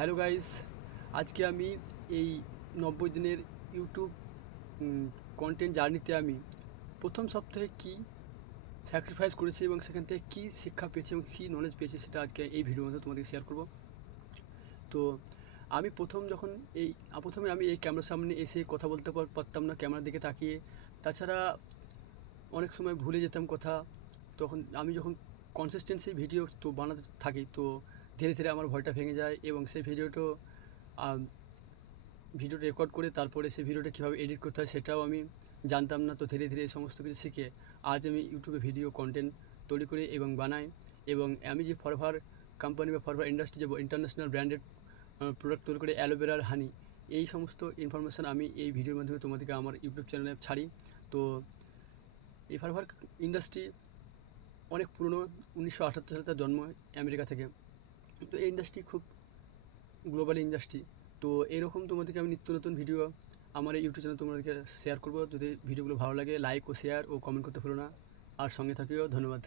Hello guys, আজকে আমি এই 90 দিনের ইউটিউব কন্টেন্ট জার্নিতে আমি প্রথম সপ্তাহে কী স্যাক্রিফাইস করেছি এবং সেখান থেকে কী শিক্ষা পেয়েছি এবং কী নলেজ পেয়েছি সেটা আজকে এই ভিডিওর মধ্যে তোমাদেরকে শেয়ার করব। তো আমি প্রথমে আমি এই ক্যামেরার সামনে এসে কথা বলতে পারতাম না ক্যামেরার দিকে তাকিয়ে। তাছাড়া অনেক সময় ভুলে যেতাম কথা। তখন আমি যখন কনসিস্টেন্সি ভিডিও বানাতে থাকি, তো ধীরে ধীরে আমার ভয়টা ভেঙে যায় এবং সেই ভিডিওটা রেকর্ড করে তারপরে সেই ভিডিওটা কীভাবে এডিট করতে হয় সেটাও আমি জানতাম না। তো ধীরে ধীরে এই সমস্ত কিছু শিখে আজ আমি ইউটিউবে ভিডিও কন্টেন্ট তৈরি করি এবং বানাই। এবং আমি যে ফরভার কোম্পানি বা ফরভার ইন্ডাস্ট্রি যে ইন্টারন্যাশনাল ব্র্যান্ডেড প্রোডাক্ট তৈরি করে অ্যালোভেরার হানি, এই সমস্ত ইনফরমেশান আমি এই ভিডিওর মাধ্যমে তোমাদেরকে আমার ইউটিউব চ্যানেলে ছাড়ি। তো এই ফরভার ইন্ডাস্ট্রি অনেক পুরনো, 1978 সালে তার জন্ম আমেরিকা থেকে। তো এই ইন্ডাস্ট্রি খুব গ্লোবাল ইন্ডাস্ট্রি। তো এরকম তোমাদেরকে আমি নিত্য নতুন ভিডিও আমার এই ইউটিউব চ্যানেল তোমাদেরকে শেয়ার করবো। যদি ভিডিওগুলো ভালো লাগে লাইক ও শেয়ার ও কমেন্ট করতে ভুলো না, আর সঙ্গে থাকিও। ধন্যবাদ।